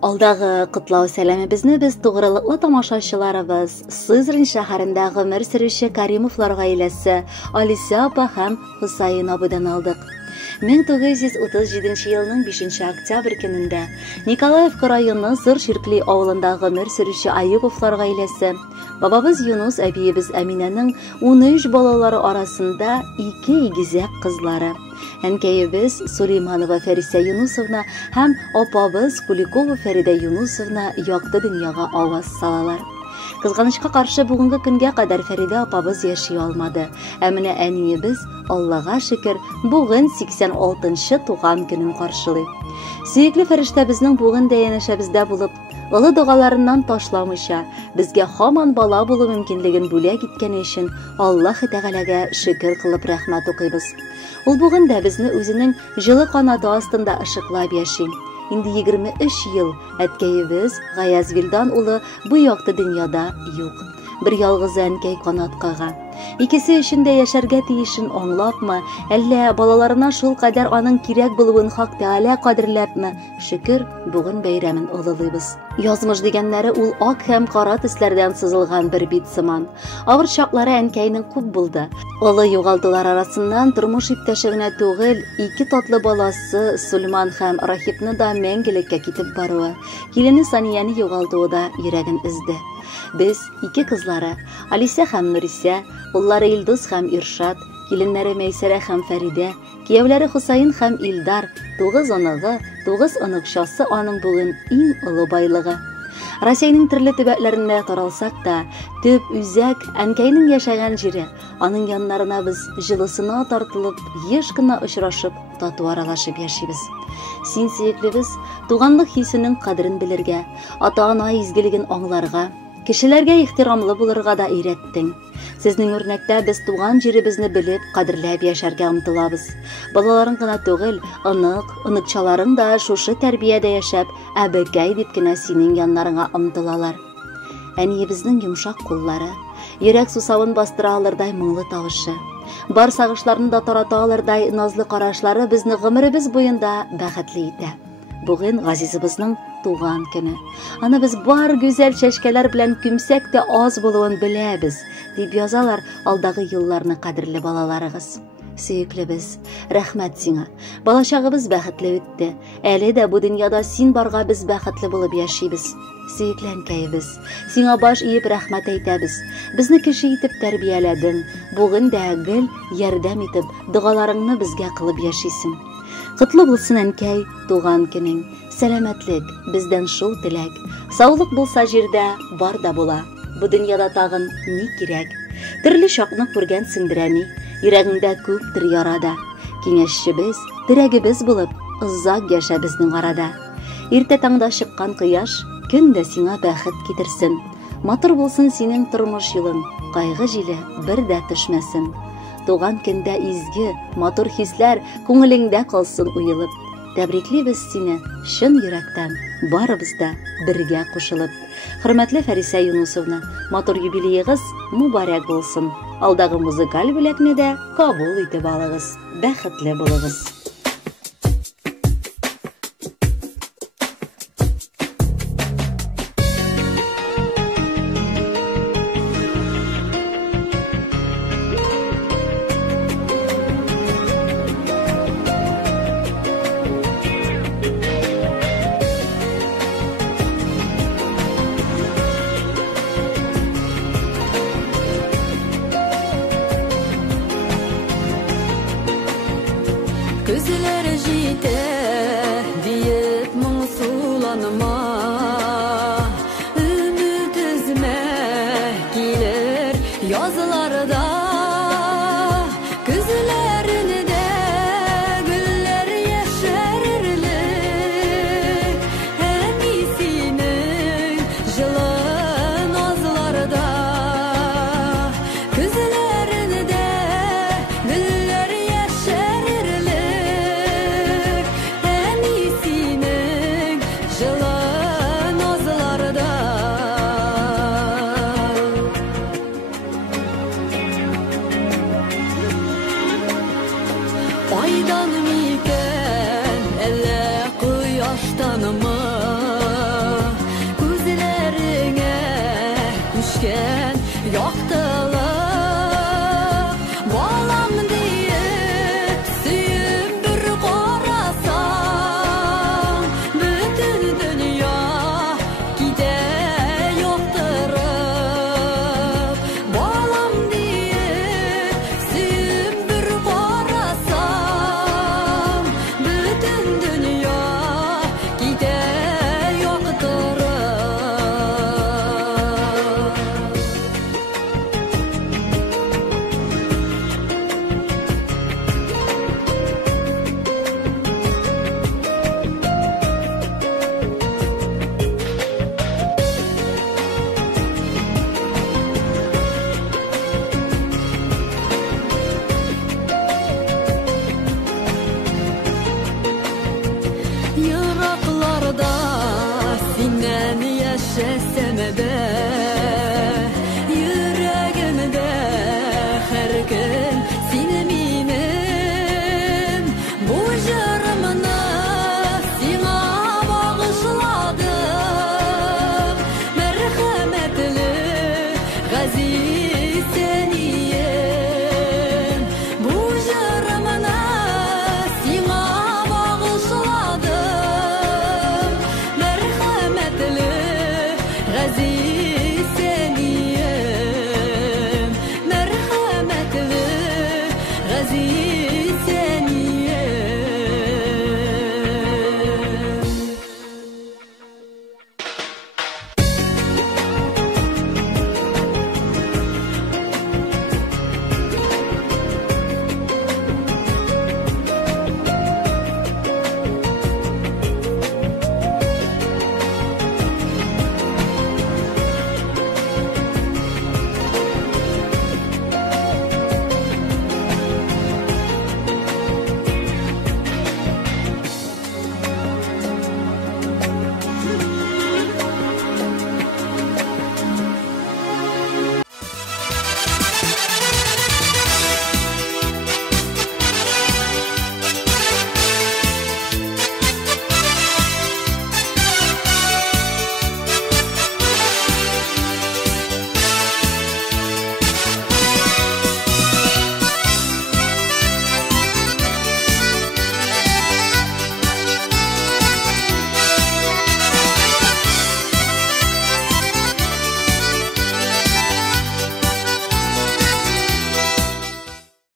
Алдагы кутлау сәламебезне без тугрылыклы тамашачыларыбыз Сызрань шәһәрендә гомер сөрүче Каримовлар гаиләсе Алиса апа һәм Хусаин абыдан алдык. 1937 елның 5 октябрь көнендә Николаевка районы Зыр-Ширкли авылында гомер сөрүче Аюповлар гаиләсе бабабыз Юнус әбиебез Әминәнең 13 балалары арасында 2 игезәк кызлары. Әнкәебез Сулейманова Фәриса Юнусовна һәм апабыз Куликова Фәридә Юнусовна якты дөньяга аваз салалар. Кызганычка каршы бүгенге көнгә кадәр Фәридә апабыз яши алмады. Ә менә әниебез, Аллага шөкер, бүген 86-нчы туган көнен каршылый. Сөекле фәрештәбезнең бүген дә янәшәбездә булып, олы дугаларыннан ташламыйча, безгә һаман бала булу мөмкинлеген бүләк иткәне өчен Аллаһ Тәгаләгә шөкер кылып рәхмәт укыйбыз. Ул бүген дә безне үзенең җылы канаты астында ышыклап яши. Инде 23 ел әткәебез Гаяз Вилдан улы бу якты дөньяда юк. Бер ялгыз әнкәй канат кага. Икесе өчен дә яшәргә тиешен аңлапмы, әллә балаларына шул кадәр аның кирәк булуын Хак Тәгалә кадерләпме? Шөкер, бүген бәйрәмен олылыйбыз. Язмыш дигәннәре ул ак һәм кара төсләрдән сызылган бер бит сыман. Авыр чаклары әнкәйнең күп булды. Олы югалтулар арасыннан тормыш иптәше генә түгел, 2 татлы баласы Сульман һәм Рахипны да мәңгелеккә китеп баруы, килене Санияны югалтуы да йөрәген изде. Без 2 кызлары, Алиса һәм Нуриса, уллары Илдус һәм Иршат, киленнәре Мәйсәрә һәм Фәридә, кияүләре Хусаин һәм Илдар, 9 оныгы, 9 оныкчасы аның бүген иң олы байлыгы. Россиянең төрле төбәкләрендә таралсак та, төп үзәк әнкәйнең яшәгән җире, аның яннарына без җылысына тартылып, еш кына очрашып, тату аралашып яшибез. Син сөеклебез, туганлык хисенең кадерен белергә, ата-ана изгелеген аңларга, кешеләргә ихтирамлы булырга да өйрәттең. Сезнең үрнәктә без туган җиребезне белеп, кадерләп яшәргә омтылабыз. Балаларың гына түгел, оныкчаларың да шушы тәрбиядә яшәп, әбекәй дип кенә синең яннарыңа омтылалар. Әниебезнең йомшак куллары, йөрәк сусавын бастыра алырдай моңлы тавышы, бар сагышларны да тарата алырдай назлы карашлары безне гомеребез буенда бәхетле итә. Бүген газизыбызның туган көне. Аны без бар гүзәл чәчкәләр белән күмсәк тә аз булуын беләбез, дип язалар алдагы елларны кадерле балаларыгыз. Сөеклебез, рәхмәт сиңа. Балачагыбыз бәхетле үтте. Әле дә бу дөньяда син барга без бәхетле булып яшибез. Сөекле әнкәебез, сиңа баш иеп рәхмәт әйтәбез. Безне кеше итеп тәрбияләдең. Бүген дә гел ярдәм итеп, дугаларыңны безгә кылып яшисең. Кутлы булсын әнкәй, туган көнең. Сәламәтлек, бездән шул теләк. Саулык булса җирдә бар да була. Бу дөньяда тагын ни кирәк? Төрле чакны күргәнсеңдер әни, йөрәгеңдә күптер ярада. Киңәшчебез, терәгебез булып, озак яшә безнең арада. Иртә таңда чыккан кояш, көн дә сиңа бәхет китерсен. Матур булсын синең тормыш юлың, кайгы җиле бер дә төшмәсен. Туган көндә изге, матур хисләр күңелеңдә калсын уелып. Тәбриклибез сине чын йөрәктән, барыбыз да бергә кушылып. Хөрмәтле Фәриса Юнусовна, матур юбилеегыз мубарәк булсын. Алдагы музыкаль бүләкне дә кабул итеп алыгыз. Бәхетле булыгыз. Күзләре җитә диеп моңсуланыма, өмет үзмә килер язларда, күзләрендә гөлләр яшәрерлек, әни синең җылы назларда, күзләрендә гөлләр Aydan mикән, әллә кояштанмы?